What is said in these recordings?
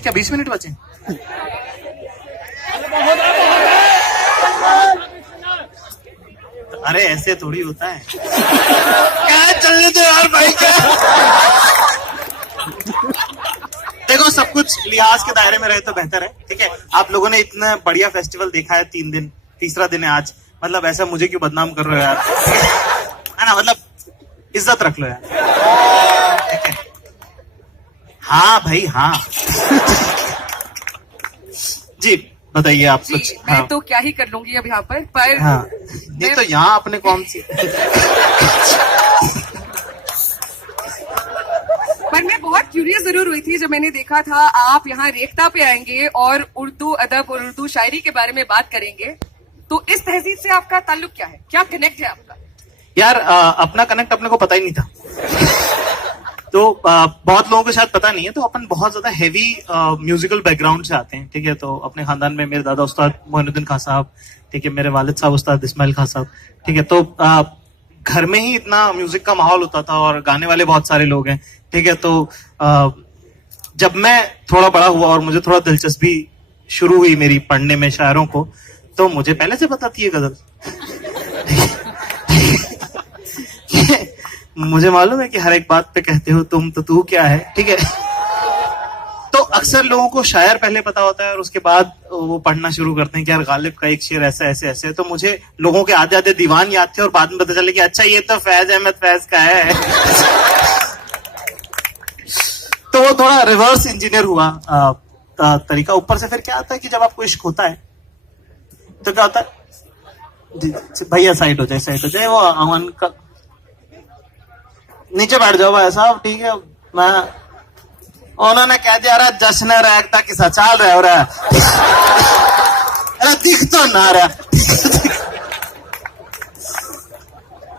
क्या 20 मिनट बचे? अरे ऐसे थोड़ी होता है। क्या चलने दो यार भाई, क्या देखो, सब कुछ लिहाज के दायरे में रहे तो बेहतर है, ठीक है। आप लोगों ने इतना बढ़िया फेस्टिवल देखा है, 3 दिन, तीसरा दिन है आज, मतलब ऐसा मुझे क्यों बदनाम कर रहे हो यार, है ना, मतलब इज्जत रख लो यार, ठीक है। हाँ भाई हाँ। जी बताइए आप कुछ। मैं हाँ। तो क्या ही कर लूंगी अब यहाँ पर हाँ, ये तो यहाँ अपने कौन सी पर मैं बहुत क्यूरियस जरूर हुई थी जब मैंने देखा था आप यहाँ रेख्ता पे आएंगे और उर्दू अदब और उर्दू शायरी के बारे में बात करेंगे, तो इस तहजीब से आपका ताल्लुक क्या है, क्या कनेक्ट है आपका? यार अपना कनेक्ट अपने को पता ही नहीं था। तो बहुत लोगों को शायद पता नहीं है, तो अपन बहुत ज्यादा हेवी म्यूजिकल बैकग्राउंड से आते हैं, ठीक है। तो अपने खानदान में मेरे दादा उस्ताद मोइनुद्दीन खान साहब, ठीक है, मेरे वालिद साहब उस्ताद इस्माइल खान साहब, ठीक है। तो घर में ही इतना म्यूजिक का माहौल होता था और गाने वाले बहुत सारे लोग हैं, ठीक है। तो जब मैं थोड़ा बड़ा हुआ और मुझे थोड़ा दिलचस्पी शुरू हुई मेरी पढ़ने में शायरों को, तो मुझे पहले से पता थी ये गजल। मुझे मालूम है कि हर एक बात पे कहते हो तुम, तो तू क्या है, ठीक है। तो अक्सर लोगों को शायर पहले पता होता है और उसके बाद वो पढ़ना शुरू करते हैं कि यार गालिब का एक शेर ऐसा ऐसे ऐसे। तो मुझे लोगों के आधे आधे दीवान याद थे और बाद में पता चले कि अच्छा ये तो फैज अहमद फैज का है। तो वो थोड़ा रिवर्स इंजीनियर हुआ तरीका। ऊपर से फिर क्या आता है कि जब आपको इश्क होता है तो क्या होता है, भैया साइड हो जाए, वो अमन का नीचे बैठ जाओ भाई साहब, ठीक है। मैं उन्होंने कह दिया अरे जश्न रैगता किसा चाल रहा हो रहा है, अरे दिख तो ना रहा।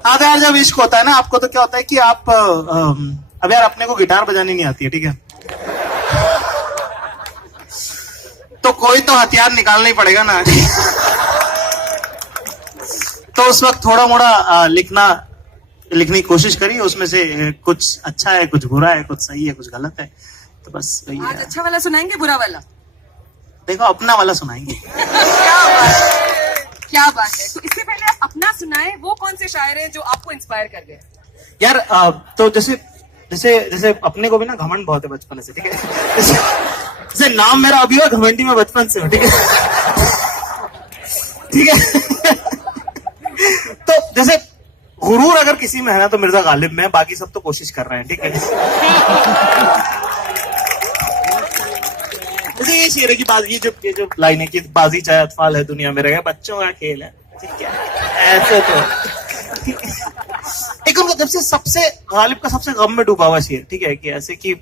हाँ तो यार जब इश्क होता है ना आपको, तो क्या होता है कि आप अब यार अपने को गिटार बजानी नहीं आती है, ठीक है, तो कोई तो हथियार निकालना ही पड़ेगा ना। तो उस वक्त थोड़ा मोड़ा लिखने की कोशिश करी, उसमें से कुछ अच्छा है, कुछ बुरा है, कुछ सही है, कुछ गलत है, तो बस वही है। आज अच्छा वाला सुनाएंगे, बुरा वाला? देखो अपना वाला सुनाएंगे। क्या बात है। तो इससे पहले आप अपना सुनाए, वो कौन से शायर हैं जो आपको इंस्पायर कर गए? यार तो जैसे अपने को भी ना घमंड बहुत है बचपन से, ठीक है। जैसे नाम मेरा अभी हुआ घमंडी में बचपन से, ठीक है, ठीक है। तो जैसे गुरूर अगर किसी में है ना तो मिर्जा गालिब में, बाकी सब तो कोशिश कर रहे हैं, ठीक है। जैसे ये शेर की बात, ये जो लाइन है कि बाजी चाहे अतफाल है दुनिया में रह गया, बच्चों का खेल है, ठीक है, ऐसे तो एक उनका जब से सबसे गालिब का सबसे गम में डूबा हुआ शेर, ठीक है, कि ऐसे कि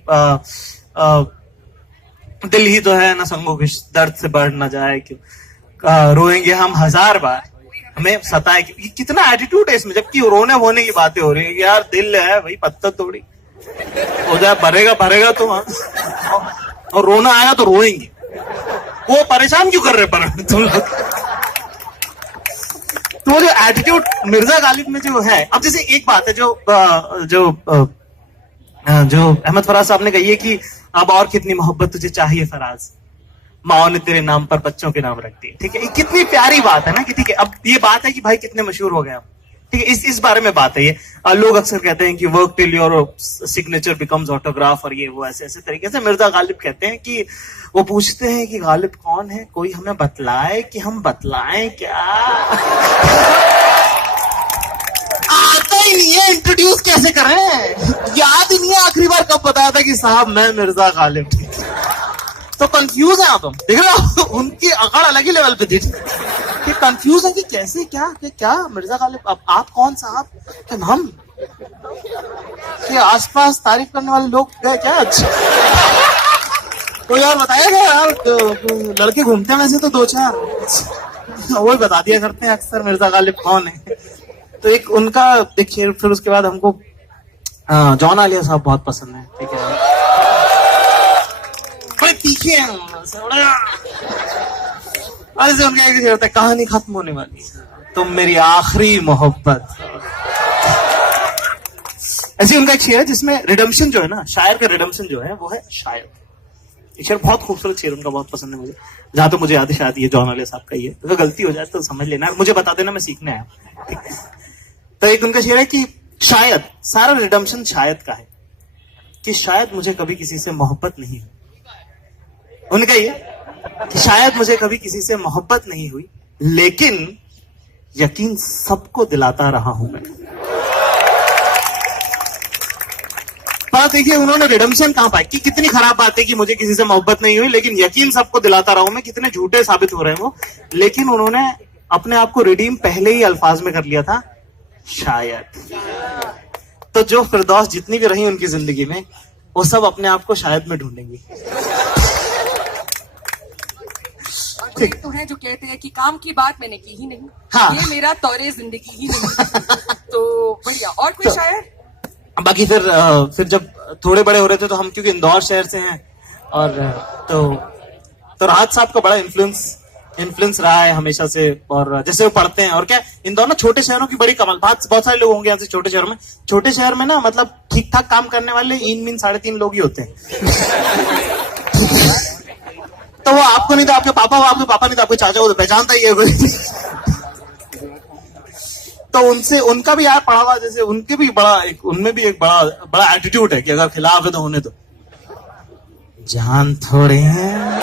दिल ही तो है ना संगो किश दर्द से बढ़ ना जाए, क्यों रोएंगे हम 1000 बार हमें सताए। कितना एटीट्यूड है इसमें, जबकि रोने होने की बातें हो रही है कि यार दिल है भाई, पत्थर थोड़ी हो जाए, भरेगा तो और रोना आया तो रोएंगे, वो परेशान क्यों कर रहे पर तुम लोग। तो जो एटीट्यूड मिर्जा गालिब में जो है, अब जैसे एक बात है जो अहमद फराज साहब ने कही है कि अब और कितनी मोहब्बत तुझे चाहिए फराज, माओ ने तेरे नाम पर बच्चों के नाम रख दिए, ठीक है। कितनी प्यारी बात है ना कि ठीक है, अब ये बात है कि भाई कितने मशहूर हो गए हम, ठीक है, इस बारे में बात है ये। लोग अक्सर कहते हैं कि work till your signature becomes autograph, और ये वो ऐसे ऐसे तरीके से। मिर्जा गालिब कहते हैं कि वो पूछते हैं कि गालिब कौन है, कोई हमें बतलाए कि हम बतलाएं क्या। आता ही नहीं है, इंट्रोड्यूस कैसे करें, याद ही नहीं है आखिरी बार कब बताया था कि साहब मैं मिर्जा गालिब। तो कंफ्यूज है आप, देख रहे हो, उनकी अकड़ अलग ही लेवल पे थी कि कंफ्यूज है कि कैसे क्या मिर्जा गालिब, अब आप कौन साहब, क्या हम कि आसपास तारीफ करने वाले लोग गए क्या? अच्छा तो यार बताया गया यार, तो लड़के घूमते हैं वैसे तो 2-4, वही बता दिया करते हैं अक्सर मिर्जा गालिब कौन है। तो एक उनका देखिए, फिर उसके बाद हमको जॉन आलिया साहब बहुत पसंद है, ठीक है, बड़े तीखे हैं, ऐसे उनका एक होता है, कहानी खत्म होने वाली, तुम मेरी आखिरी मोहब्बत। ऐसे उनका एक शेर है जिसमें रिडम्पशन जो है ना, शायर का रिडम्पशन जो है वो है शायर, एक शेर बहुत खूबसूरत शेर उनका बहुत पसंद है मुझे, जहां तो मुझे याद है शायद ये जॉन वाले साहब का ही है, तो गलती हो जाए तो समझ लेना, मुझे बता देना, मैं सीखने आया। तो एक उनका शेर है कि शायद सारा रिडम्पशन शायद का है, कि शायद मुझे कभी किसी से मोहब्बत नहीं हुई। उनका ये कि शायद मुझे कभी किसी से मोहब्बत नहीं हुई, लेकिन यकीन सबको दिलाता रहा हूं मैं। बात देखिए उन्होंने रिडम्पशन कहां पाई, कि कितनी खराब बात है कि मुझे किसी से मोहब्बत नहीं हुई लेकिन यकीन सबको दिलाता रहा हूं मैं, कितने झूठे साबित हो रहे हैं वो, लेकिन उन्होंने अपने आप को रिडीम पहले ही अल्फाज में कर लिया था, शायद। तो जो फिरदौस जितनी भी रही उनकी जिंदगी में, वो सब अपने आप को शायद में ढूंढेंगी। एक तो है जो कहते हैं कि काम की बात मैंने की ही नहीं, हाँ। ये मेरा तौरे जिंदगी ही नहीं। तो बढ़िया। और कोई शायर? बाकी फिर जब थोड़े बड़े हो रहे थे तो हम क्योंकि इंदौर शहर से हैं, और तो राहत साहब का बड़ा इन्फ्लुएंस रहा है हमेशा से, और जैसे वो पढ़ते हैं, और क्या इंदौर ना छोटे शहरों की बड़ी कमाल, बहुत सारे लोग होंगे यहाँ से छोटे शहर में ना, मतलब ठीक ठाक काम करने वाले 3.5 लोग ही होते हैं। तो वो आपको नहीं तो आपके पापा, वो आपके पापा नहीं तो आपके चाचा, वो तो पहचानता ही है कोई। तो उनसे उनका भी यार पढ़ा हुआ, जैसे उनके भी उनमें भी एक बड़ा एटीट्यूड है कि अगर खिलाफ है तो होने दो, जान थोड़े हैं।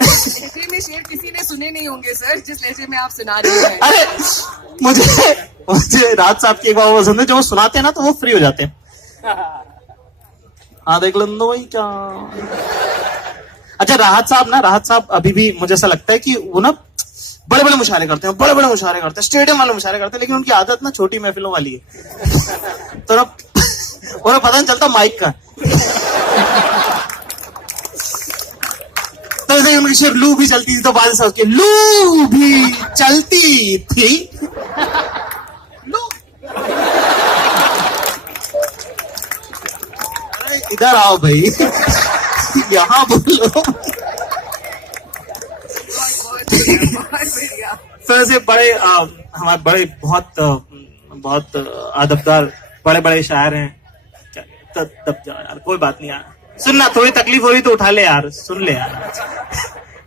लहजे में शेर किसी ने सुने नहीं होंगे सर, जिस लहजे में आप सुना रहे हैं। अरे मुझे राहत साहब की एक बात पसंद है, जो वो सुनाते हैं ना तो वो फ्री हो जाते हैं। हाँ देख लो भाई क्या। अच्छा राहत साहब अभी भी मुझे ऐसा लगता है कि वो ना बड़े बड़े मुशायरे करते हैं, स्टेडियम वाले मुशायरे करते हैं, लेकिन उनकी आदत ना छोटी महफिलों वाली है। तो ना उन्हें पता नहीं चलता माइक का। तो जैसे उनकी शेर लू भी चलती थी तो बाद में उसकी लू भी चलती थी। लू अरे इधर आओ भाई, यहाँ बोलो। फिर से बड़े हमारे बड़े बहुत अदबदार बड़े शायर हैं। तब जाओ यार, कोई बात नहीं यार, सुनना थोड़ी तकलीफ हो रही तो उठा ले यार, सुन ले यार,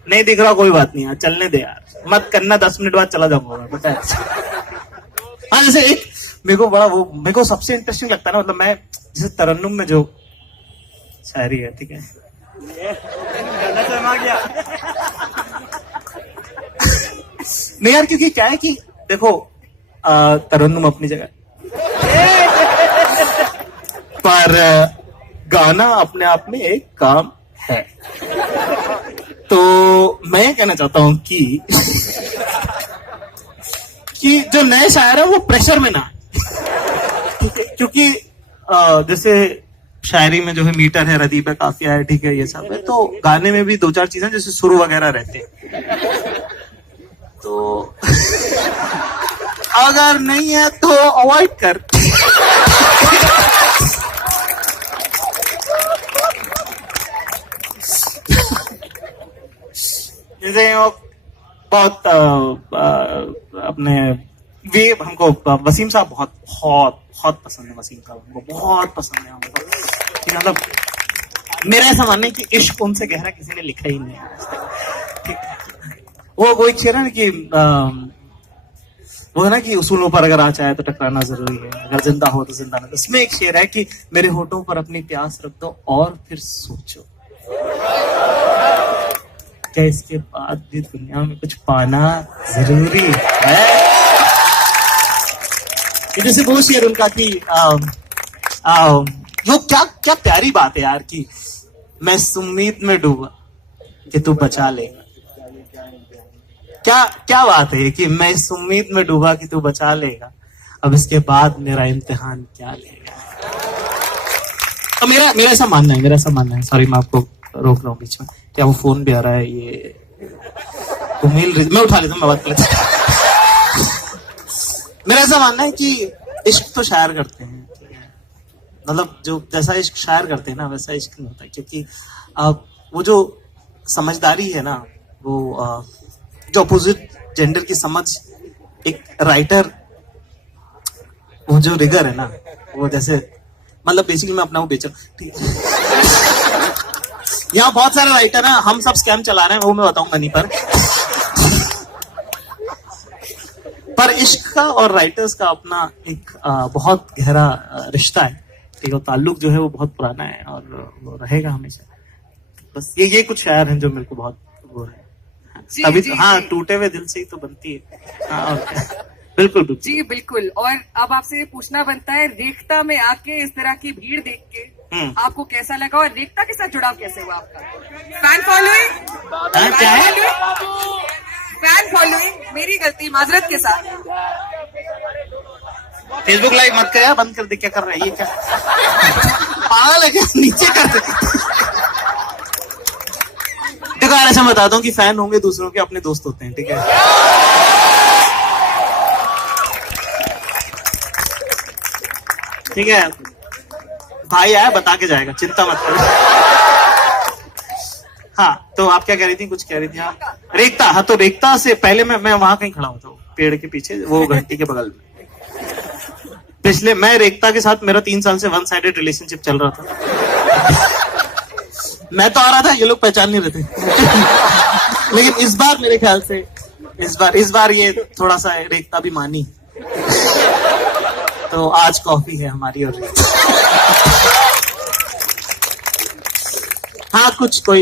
नहीं दिख रहा कोई बात नहीं यार, चलने दे यार, मत करना, 10 मिनट बाद चला जाऊंगा पता है। हाँ जैसे एक मेरे को सबसे इंटरेस्टिंग लगता है ना, मतलब मैं जैसे तरन्नुम में जो शायरी है, ठीक है, नहीं यार, क्योंकि क्या है कि देखो तरन्नुम अपनी जगह पर गाना अपने आप में एक काम है। तो मैं ये कहना चाहता हूं कि जो नए शायर है वो प्रेशर में ना, क्योंकि जैसे शायरी में जो है मीटर है, रदीफ है, काफिया है, ठीक है, ये सब है, तो गाने में भी 2-4 चीजें जैसे सुर वगैरह रहते हैं, तो अगर नहीं है तो अवॉइड कर। जैसे बहुत अपने वेव, हमको वसीम साहब बहुत पसंद है, वसीम साहब हमको बहुत पसंद है, हमको मतलब मेरा ऐसा मानना है कि इश्क उनसे गहरा किसी ने लिखा ही नहीं है, ठीक। वो एक शेर है ना कि वो है ना कि उसूलों पर अगर आ जाए तो टकराना जरूरी है, अगर जिंदा हो तो जिंदा ना। इसमें एक शेर है कि मेरे होठों पर अपनी प्यास रख दो और फिर सोचो, क्या इसके बाद भी दुनिया में कुछ पाना जरूरी है। जैसे वो शेर उनका कि वो क्या प्यारी बात है यार, कि मैं इस उम्मीद में डूबा कि तू बचा लेगा। क्या बात है कि मैं इस उम्मीद में डूबा कि तू बचा लेगा, अब इसके बाद मेरा इम्तिहान क्या लेगा। तो मेरा ऐसा मानना है, सॉरी मैं आपको रोक रहा हूँ बीच में, क्या वो फोन भी आ रहा है, ये तो मैं उठा लेता हूँ, मैं बात कर लेता हूँ। मेरा ऐसा मानना है कि इश्क तो शायर करते हैं, मतलब जो जैसा इश्क शायर करते हैं ना वैसा इश्क नहीं होता है, क्योंकि वो जो समझदारी है ना, वो जो अपोजिट जेंडर की समझ, एक राइटर वो जो रिगर है ना, वो जैसे मतलब बेसिकली मैं अपना वो बेच रहा हूँ, ठीक है। यहाँ बहुत सारे राइटर हैं, हम सब स्कैम चला रहे हैं, वो मैं बताऊंगा नहीं पर इश्क का और राइटर्स का अपना एक बहुत गहरा रिश्ता है, ठीक है। ताल्लुक जो है वो बहुत पुराना है और वो रहेगा हमेशा। बस ये कुछ शायर हैं जो मेरे को बहुत वो है अभी। हाँ, टूटे हुए दिल से ही तो बनती है। हाँ, बिल्कुल बिल्कुल जी बिल्कुल। और अब आपसे पूछना बनता है, रेखता में आके इस तरह की भीड़ देख के आपको कैसा लगा और रेखता के साथ जुड़ाव कैसे हुआ आपका? Fan following? क्या है? फैन फॉलोइंग, मेरी गलती, माजरत के साथ। फेसबुक लाइव मत कर यार, बंद कर दे। क्या कर रहा है ये? क्या पागल है क्या? नीचे कर दे। देखो यार, ऐसा बताता हूँ कि फैन होंगे दूसरों के, अपने दोस्त होते हैं, ठीक है। ठीक है, भाई आया बता के जाएगा, चिंता मत करो। हाँ, तो आप क्या कह रही थी? कुछ कह रही थी आप? रेखता। हाँ, तो रेखता से पहले मैं वहां कहीं खड़ा हूँ, तो पेड़ के पीछे, वो घंटी के बगल में। पिछले मैं रेखता के साथ, मेरा 3 साल से वन साइडेड रिलेशनशिप चल रहा था। मैं तो आ रहा था, ये लोग पहचान नहीं रहे थे। लेकिन इस बार मेरे ख्याल से इस बार ये थोड़ा सा रेखता भी मानी। तो आज कॉफी है हमारी और हाँ, कुछ कोई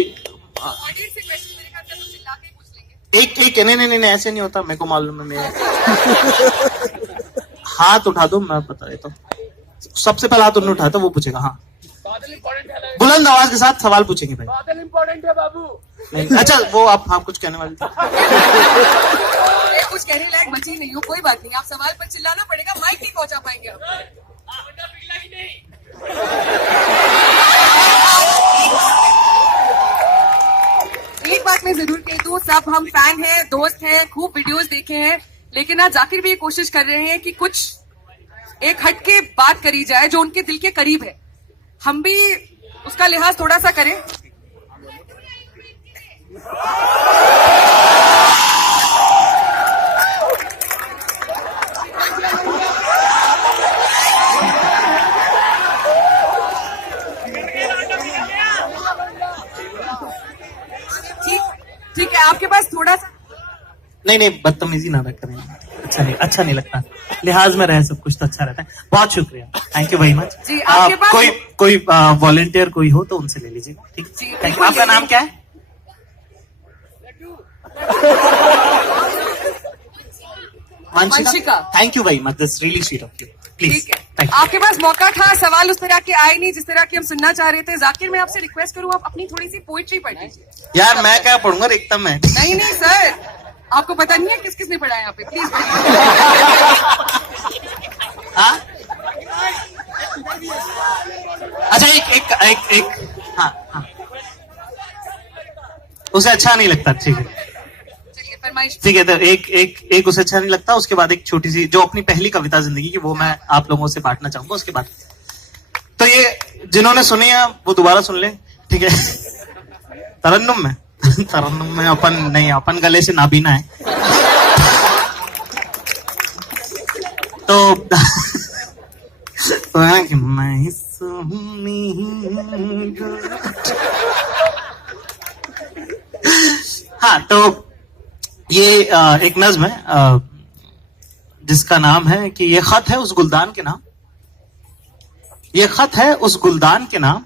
एक नहीं ऐसे नहीं होता, मेरे को मालूम है। मेरे हाथ उठा दो, मैं बता देता हूँ। सबसे पहले हाथ उन्होंने उठाया था, वो पूछेगा। हाँ, बुलंद आवाज के साथ सवाल पूछेंगे भाई। बादल इंपॉर्टेंट है बाबू। नहीं, अच्छा, वो आप कुछ कहने वाले थे? कुछ कहने लायक बची नहीं हूँ, कोई बात नहीं। आप सवाल पर चिल्लाना पड़ेगा, माइक नहीं पहुंचा पाएंगे आप। एक बात मैं जरूर कह दूं, सब हम फैन हैं, दोस्त हैं, खूब वीडियोस देखे हैं, लेकिन आज जाकिर भी ये कोशिश कर रहे हैं कि कुछ एक हटके बात करी जाए जो उनके दिल के करीब है। हम भी उसका लिहाज थोड़ा सा करें। ठीक है, आपके पास थोड़ा सा। नहीं, बदतमीजी ना करें, अच्छा नहीं लगता। लिहाज में रहे सब कुछ तो अच्छा रहता है। बहुत शुक्रिया, थैंक यू वेरी मच जी। आपके पास कोई वॉलंटियर कोई हो तो उनसे ले लीजिएगा, ठीक है। आपका नाम क्या है? Vanshika. Thank you very much, this really sweet of you. Please, आपके पास मौका था, सवाल उस तरह के आए नहीं जिस तरह की हम सुनना चाह रहे थे। जाकिर, मैं आपसे रिक्वेस्ट करूं, आप अपनी थोड़ी सी पोइट्री पढ़ लीजिए। यार, मैं क्या पढ़ूंगा? रेखता में नहीं सर, आपको पता नहीं है किस किस ने पढ़ा है यहाँ पे? प्लीज। हाँ, अच्छा, एक हाँ, उसे अच्छा नहीं लगता, ठीक है। ठीक है, तो एक उसे अच्छा नहीं लगता। उसके बाद एक छोटी सी जो अपनी पहली कविता जिंदगी की, वो मैं आप लोगों से बांटना चाहूंगा। उसके बाद तो ये जिन्होंने सुनी है वो दोबारा सुन ले, ठीक है। तरन्नुम में अपन गले से नाबीना है। तो मैं हाँ, तो ये एक नज्म है जिसका नाम है कि ये खत है उस गुलदान के नाम, ये खत है उस गुलदान के नाम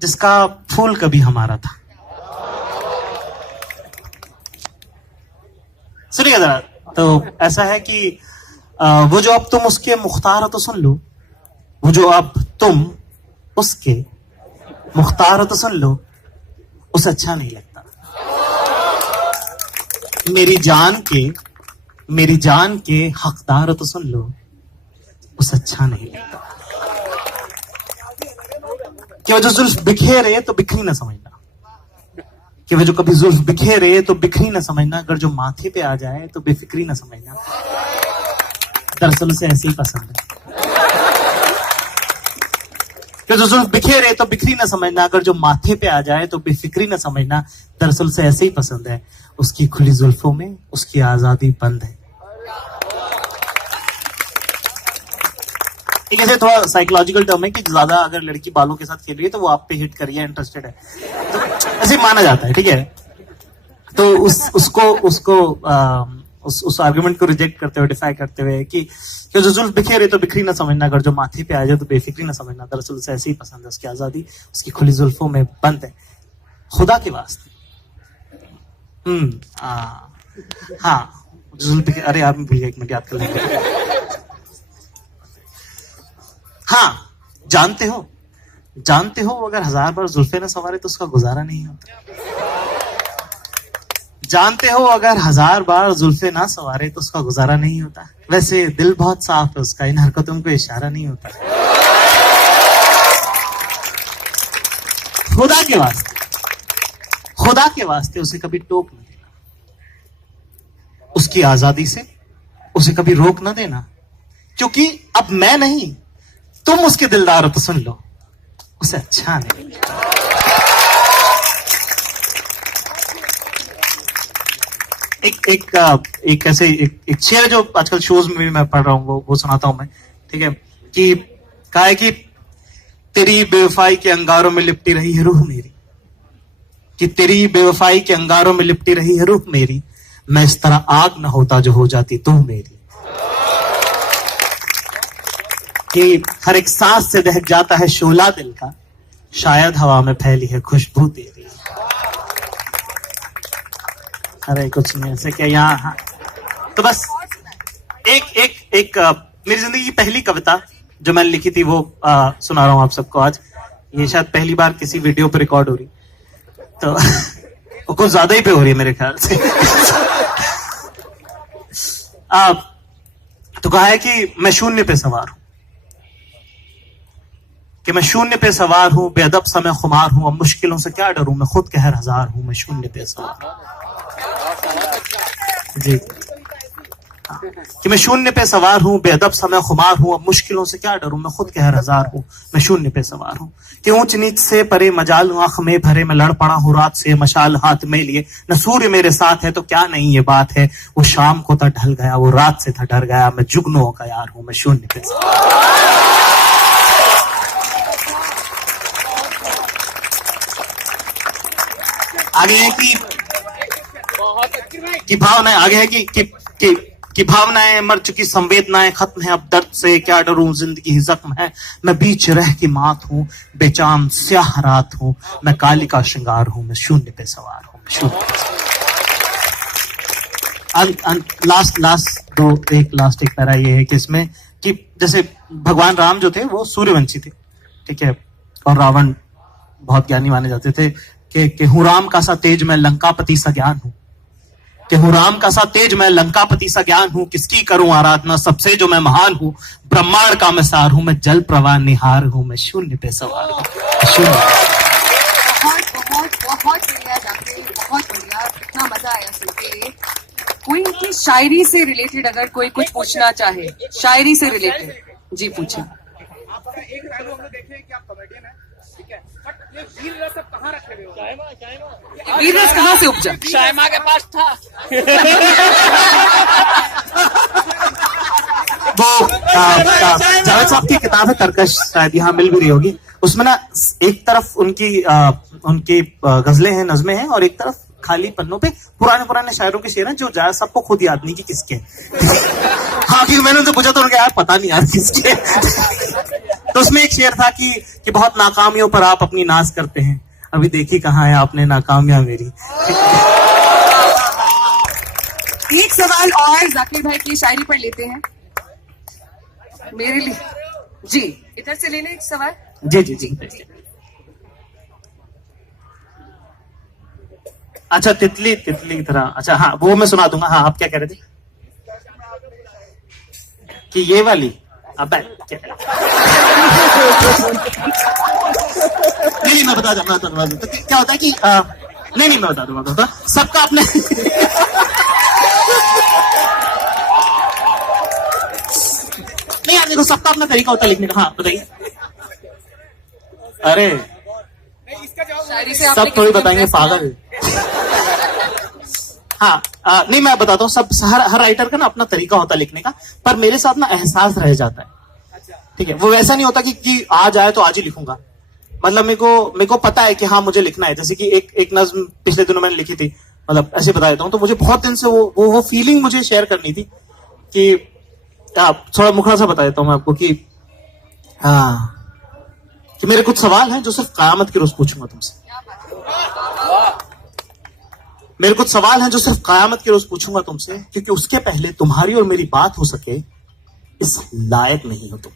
जिसका फूल कभी हमारा था। सुनिए जरा। तो ऐसा है कि वो जो अब तुम उसके मुख्तार हो तो सुन लो, वो जो अब तुम उसके मुख्तार हो तो सुन लो, उसे अच्छा नहीं लगता। मेरी जान के हकदार हो तो सुन लो, उसे अच्छा नहीं लगता। कि वो जो जुल्फ बिखेरे तो बिखरी ना समझना, कि वो जो कभी जुल्फ बिखेरे तो बिखरी ना समझना, अगर जो माथे पे आ जाए तो बेफिक्री ना समझना, दरअसल उसे ऐसे ही पसंद है। कि जो जुल्फ बिखेरे तो बिखरी ना समझना, अगर जो माथे पे आ जाए तो बेफिक्री ना समझना, दरअसल उसे ऐसे ही पसंद है। उसकी खुली जुल्फों में उसकी आजादी बंद है। एक ऐसे थोड़ा साइकोलॉजिकल टर्म है कि ज्यादा अगर लड़की बालों के साथ खेल रही है तो वो आप पे हिट कर रही है, इंटरेस्टेड है, तो ऐसे माना जाता है, ठीक है। तो उस आर्गुमेंट को रिजेक्ट करते हुए, डिफाई करते हुए कि जो जुल्फ बिखेरे तो बिखरी ना समझना, अगर जो माथे पे आ जाए तो बेफिक्री ना समझना, दरअसल उसे ऐसे ही पसंद है, उसकी आजादी उसकी खुली जुल्फों में बंद है, खुदा के वास्ते। हाँ, जुल्फ बिखेरे, अरे आप भूल गए, एक मिनट याद कर लेंगे। हाँ, जानते हो अगर 1000 बार जुल्फे ना सवारे तो उसका गुजारा नहीं होता। जानते हो अगर 1000 बार जुल्फे ना सवारे तो उसका गुजारा नहीं होता। वैसे दिल बहुत साफ है उसका, इन हरकतों को इशारा नहीं होता। खुदा के वास्ते उसे कभी टोक न देना, उसकी आजादी से उसे कभी रोक न देना, क्योंकि अब मैं नहीं तुम उसके दिलदार हो तो सुन लो, उसे अच्छा नहीं। एक ऐसे एक शेर जो आजकल शोज में भी मैं पढ़ रहा हूँ, वो सुनाता हूं मैं, ठीक है। कि कहा है कि तेरी बेवफाई के अंगारों में लिपटी रही है रूह मेरी, कि तेरी बेवफाई के अंगारों में लिपटी रही है रूह मेरी, मैं इस तरह आग न होता जो हो जाती तू मेरी। कि हर एक सांस से दहक जाता है शोला दिल का, शायद हवा में फैली है खुशबू तेरी। अरे कुछ नहीं ऐसे क्या यहाँ। तो बस एक मेरी जिंदगी की पहली कविता जो मैंने लिखी थी वो सुना रहा हूं आप सबको आज। ये शायद पहली बार किसी वीडियो पे रिकॉर्ड हो रही, तो वो कुछ ज्यादा ही पे हो रही है मेरे ख्याल से। तो कहा है कि मैं शून्य पे सवार हूं, कि मैं शून्य पे सवार हूं, बेअदब सा मैं खुमार हूं, अब मुश्किलों से क्या डरूं, मैं खुद कहर हजार हूं, मैं शून्य पे सवार हूं। जी, कि मैं शून्य पे सवार हूं, बेअदब सा मैं खुमार हूं, अब मुश्किलों से क्या डरूं, मैं खुद कहर हजार हूं, मैं शून्य पे सवार हूं। कि ऊंच नीच से परे मजाल आंख में भरे, मैं लड़ पड़ा हूं रात से मशाल हाथ में लिए, न सूर्य मेरे साथ है तो क्या नहीं ये बात है, वो शाम को था ढल गया, वो रात से था डर गया, मैं जुगनों का यार हूं, मैं शून्य पे सवार। आगे है कि भावनाएं, आगे है कि भावनाएं मर चुकी, संवेदनाएं खत्म है, अब दर्द से क्या डरूं, जिंदगी जख्म है, मैं बीच रह की मात हूं, बेचान स्याह रात हूं, मैं काली का श्रृंगार हूं, मैं शून्य पे सवार हूं, मैं शून्य पे सवार। लास्ट एक पैरा ये है कि इसमें कि जैसे भगवान राम जो थे वो सूर्यवंशी थे, ठीक है, और रावण बहुत ज्ञानी माने जाते थे। कि हूं राम का सा तेज मैं लंकापति सा ज्ञान हूं, कि हूं राम का सा तेज मैं लंकापति सा ज्ञान हूं, किसकी करूं आराधना सबसे जो मैं महान हूं, ब्रह्मांड का मैं सार हूं, मैं जल प्रवाह निहार हूं, मैं शून्य पे सवार हूं, शून्य। बहुत बढ़िया जाके, बहुत बढ़िया, कितना मजा आया सुन के। कोई इनकी शायरी से रिलेटेड अगर कोई कुछ पूछना चाहे, शायरी से रिलेटेड, जी पूछे। एक डायलॉग में देखे कि आप कॉमेडियन हैं, ठीक है, बट ये वीर रस अब कहाँ रखे हुए हो? वीर रस कहाँ से उपजा? शायमा के पास था। वो जावेद साहब की किताब है तरकश, शायद यहाँ मिल भी रही होगी। उसमें ना एक तरफ उनकी गजलें हैं, नज़में हैं, और एक तरफ खाली पन्नों पे पुराने शायरों के शेर हैं जो जायद सबको खुद याद नहीं कि किसके। हाँ, क्योंकि मैंने उनसे पूछा तो उनका यार पता नहीं यार किसके। तो उसमें एक शेर था कि बहुत नाकामियों पर आप अपनी नाज करते हैं, अभी देखी कहाँ है आपने नाकामियां मेरी। एक सवाल और जाकिर भाई की शायरी पर लेते हैं मेरे लिए। जी, इधर से ले लें एक सवाल। जी। अच्छा, तितली की तरह, अच्छा हाँ, वो मैं सुना दूंगा। हाँ, आप क्या कह रहे थे? कि ये वाली, अब नहीं मैं बता दूंगा। तो क्या होता है कि नहीं मैं बता दूंगा, सबका अपने नहीं यार, देखो सबका अपना तरीका होता है लिखने का। हाँ बताइए। अरे शायरी से सब थोड़ी बताएंगे, पागल। हाँ, नहीं मैं बताता हूँ, सब हर राइटर का ना अपना तरीका होता है लिखने का, पर मेरे साथ ना एहसास रह जाता है, ठीक है, वो वैसा नहीं होता कि आज आए तो आज ही लिखूंगा। मतलब मेरे को पता है कि हाँ मुझे लिखना है। जैसे कि एक नज्म पिछले दिनों मैंने लिखी थी, मतलब ऐसे बता देता हूँ। तो मुझे बहुत दिन से वो फीलिंग मुझे शेयर करनी थी कि थोड़ा मुखड़ा सा बता देता हूँ मैं आपको कि कि मेरे कुछ सवाल हैं जो सिर्फ कयामत के रोज पूछूंगा तुमसे। मेरे कुछ सवाल हैं जो सिर्फ कयामत के रोज पूछूंगा तुमसे, क्योंकि उसके पहले तुम्हारी और मेरी बात हो सके इस लायक नहीं हो तुम।